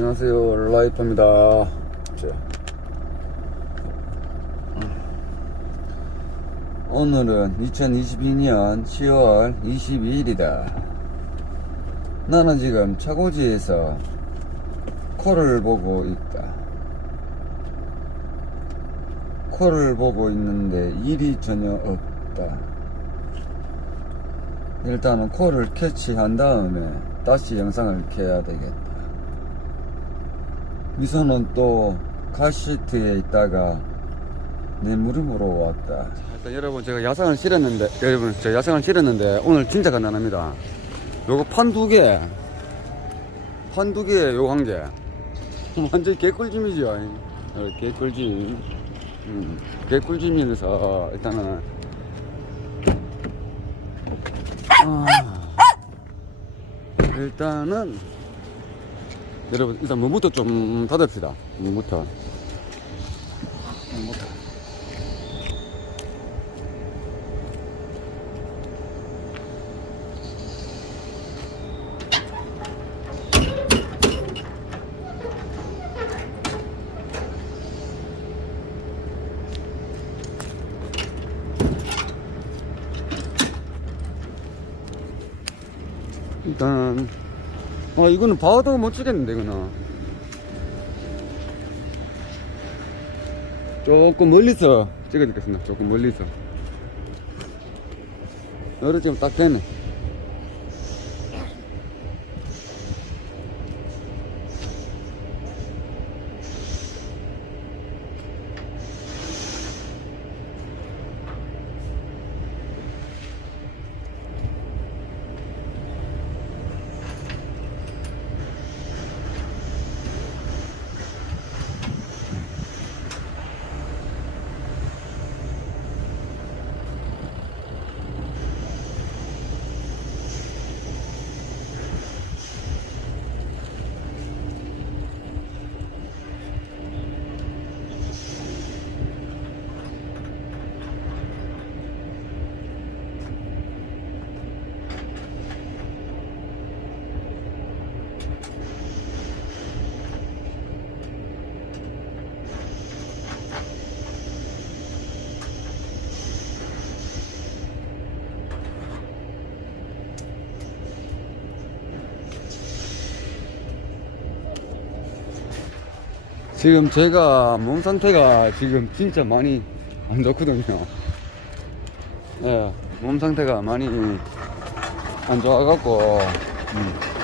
안녕하세요. 라이프입니다. 자. 오늘은 2022년 10월 22일이다. 나는 지금 차고지에서 코를 보고 있다. 코를 보고 있는데 일이 전혀 없다. 일단은 코를 캐치한 다음에 다시 영상을 켜야 되겠다 미소는 또 카시트에 있다가 내 무릎으로 왔다. 일단 여러분 제가 야상을 실었는데 여러분 제가 야상을 실었는데 오늘 진짜 간단합니다. 요거 판 두 개, 판 두 개, 요거 한 개. 완전 개꿀짐이죠. 어, 개꿀짐. 음, 개꿀짐이면서 일단은 아, 일단은 여러분 일단 문부터 좀 닫읍시다. 문부터? 일단 아 이거는 봐도 못 찍겠는데 이거는. 조금 멀리서 찍어드리겠습니다. 조금 멀리서. 너를 지금 딱 되네 지금 제가 몸 상태가 지금 진짜 많이 안 좋거든요. 예, 몸 상태가 많이 안 좋아갖고, 음.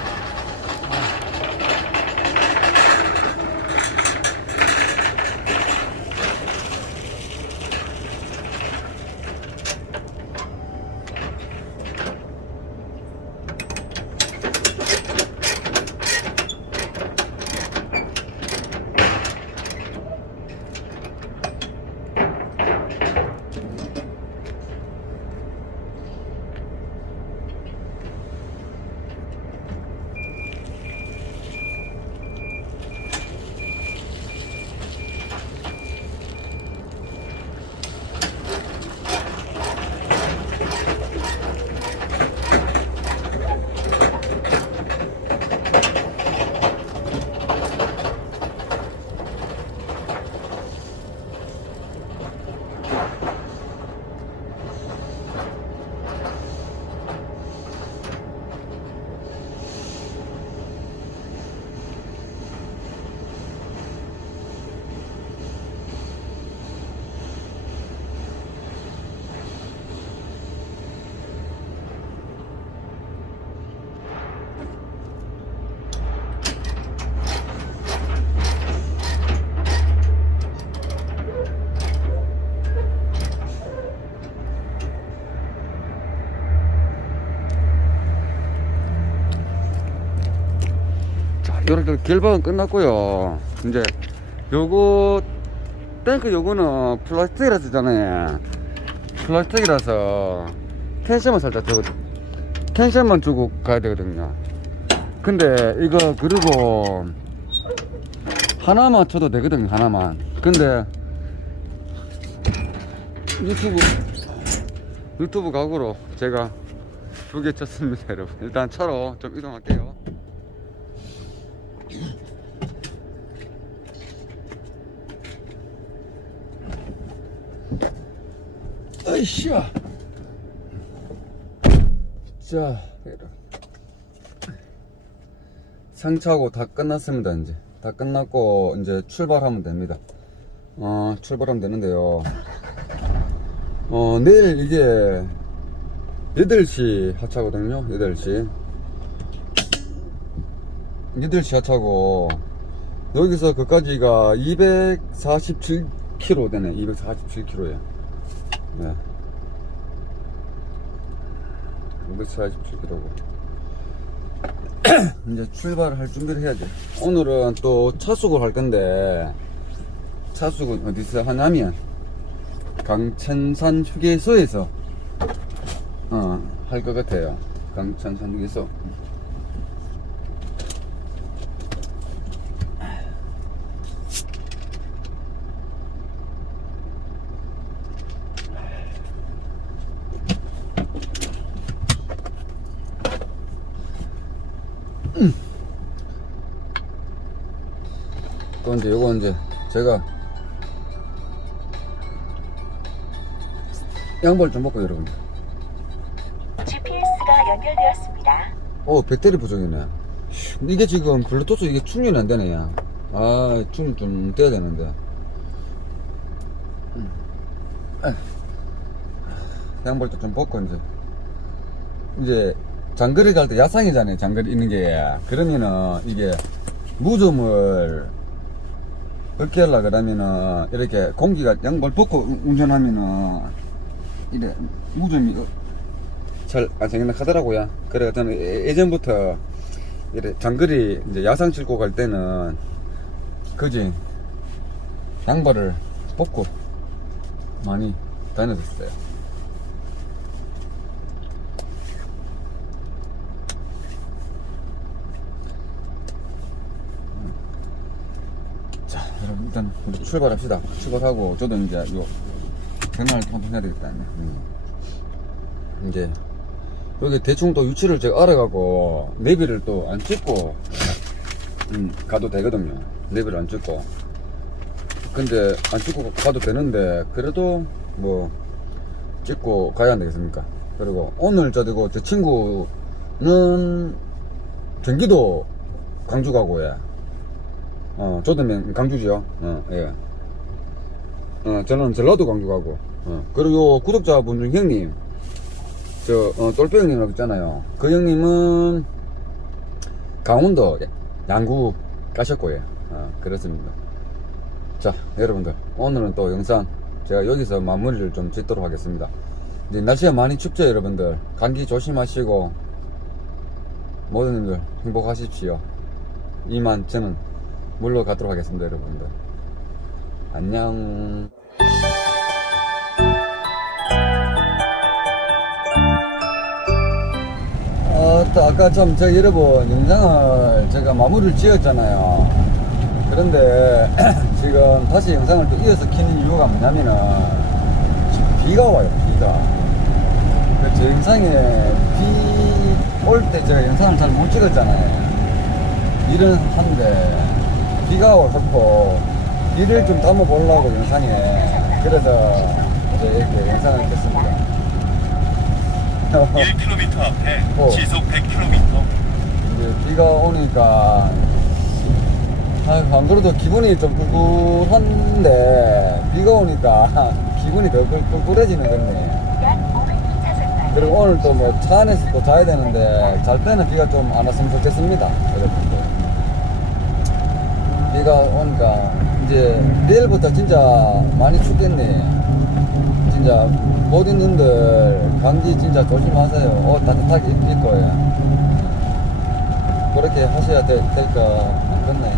자, 이렇게 결박은 끝났고요. 이제 요거 탱크 요거는 플라스틱이라서 잖아요. 플라스틱이라서 텐션만 살짝 저 텐션만 주고 가야 되거든요. 근데 이거 그리고 하나만 쳐도 되거든요. 하나만. 근데 유튜브 유튜브 각으로 제가 두 개 쳤습니다, 여러분. 일단 차로 좀 이동할게요. 으쌰. 자. 상차고 다 끝났습니다, 이제. 다 끝났고, 이제 출발하면 됩니다. 어, 출발하면 되는데요. 어, 내일 이게 8시 하차거든요, 8시. 8시 하차고, 여기서 그까지가 247km 되네, 247km에. 네. 247km고. 이제 출발을 할 준비를 해야죠. 오늘은 또 차숙을 할 건데, 차숙은 어디서 하냐면, 강천산 휴게소에서, 어, 할 것 같아요. 강천산 휴게소. 또 이제 요거 이제 제가 양보를 좀 먹고 여러분. GPS가 연결되었습니다. 어 배터리 부족이네. 이게 지금 블루투스 이게 충전이 안 되네 야. 아 충전 좀 돼야 되는데. 음. 아. 양볼도 좀 벗고 이제 이제 장거리 갈 때 야상이잖아요 장거리 있는 게 그러면은 이게 무좀을 얻게 하려 그러면은 이렇게 공기가 양볼 벗고 운- 운전하면은 이래 무좀이 잘안 생각하더라고요. 그래 저는 예- 예전부터 이래 장거리 이제 야상 싣고 갈 때는 그지 양발을 벗고 많이 다녔었어요. 자, 여러분 일단 우리 출발합시다. 출발하고 저도 이제 요 전화를 통통해야 되겠다. 음. 이제 여기 대충 또 위치를 제가 알아가고 내비를 또 안 찍고 음, 가도 되거든요. 내비를 안 찍고. 근데 안 찍고 가도 되는데 그래도 뭐 찍고 가야 안 되겠습니까? 그리고 오늘 저되고 제 친구는 경기도 광주 가고 예. 어, 저도면 강주지요. 어, 예. 어, 저는 전라도 광주 가고. 어, 그리고 구독자분 중 형님, 저, 어, 똘뼈 형님이라고 있잖아요. 그 형님은 강원도 양구 가셨고요. 어, 그렇습니다. 자, 여러분들. 오늘은 또 영상 제가 여기서 마무리를 좀 짓도록 하겠습니다. 이제 날씨가 많이 춥죠, 여러분들. 감기 조심하시고, 모든 분들 행복하십시오. 이만 저는 물러가도록 하겠습니다, 여러분들. 안녕. 어, 또 아까 좀, 저 여러분, 영상을 제가 마무리를 지었잖아요. 그런데 지금 다시 영상을 또 이어서 키는 이유가 뭐냐면은 비가 와요, 비가. 그제 영상에 비 올 때 제가 영상을 잘 못 찍었잖아요. 일은 한데 비가 와갖고 비를 좀 담아보려고 영상에 그래서 이제 이렇게 영상을 켰습니다. 1km 앞에 어. 시속 100km 이제 비가 오니까 아, 안 그래도 기분이 좀 꿀꿀한데 비가 오니까 기분이 더 꿀- 꿀꿀해지는 거네. 약 500m 차선까지 그리고 오늘 또 뭐 차 안에서 또 자야 되는데 잘 때는 비가 좀 안 왔으면 좋겠습니다 여러분들 비가 오니까 이제 내일부터 진짜 많이 춥겠네. 진짜 모든 분들 감기 진짜 조심하세요. 옷 따뜻하게 입을 거예요. 그렇게 하셔야 될, 될까 같네.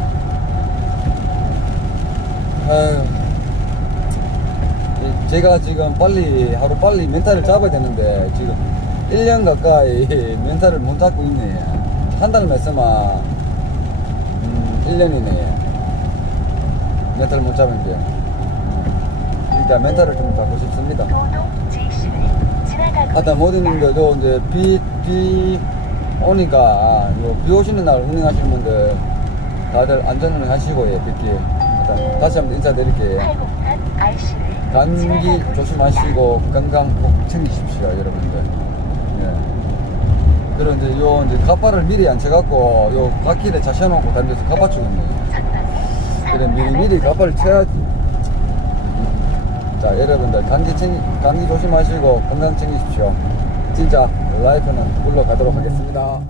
아유 이- 제가 지금 빨리 하루 빨리 멘탈을 잡아야 되는데 지금 1년 가까이 멘탈을 못 잡고 있네. 한 달만 있으면 음, 1년이네 멘탈을 못 잡은 게 그러니까 멘탈을 좀 잡고 싶습니다 하여튼 모든. 분들도 이제 비, 비 오니까 이비 오시는 날 운행하시는 분들 다들 안전운행 하시고 예, 하여튼 다시 한번 인사드릴게요 8공탄 IC를 감기 조심하시고 건강 꼭 챙기십시오, 여러분들. 예. 그리고 이제 요 이제 가파를 미리 안 쳐갖고 요 갓길에 자셔놓고 다니면서 가파 주겠네요. 그래 미리미리 가파를 쳐야지. 자, 여러분들 감기 챙 감기 조심하시고 건강 챙기십시오. 진짜 라이프는 굴러가도록 하겠습니다.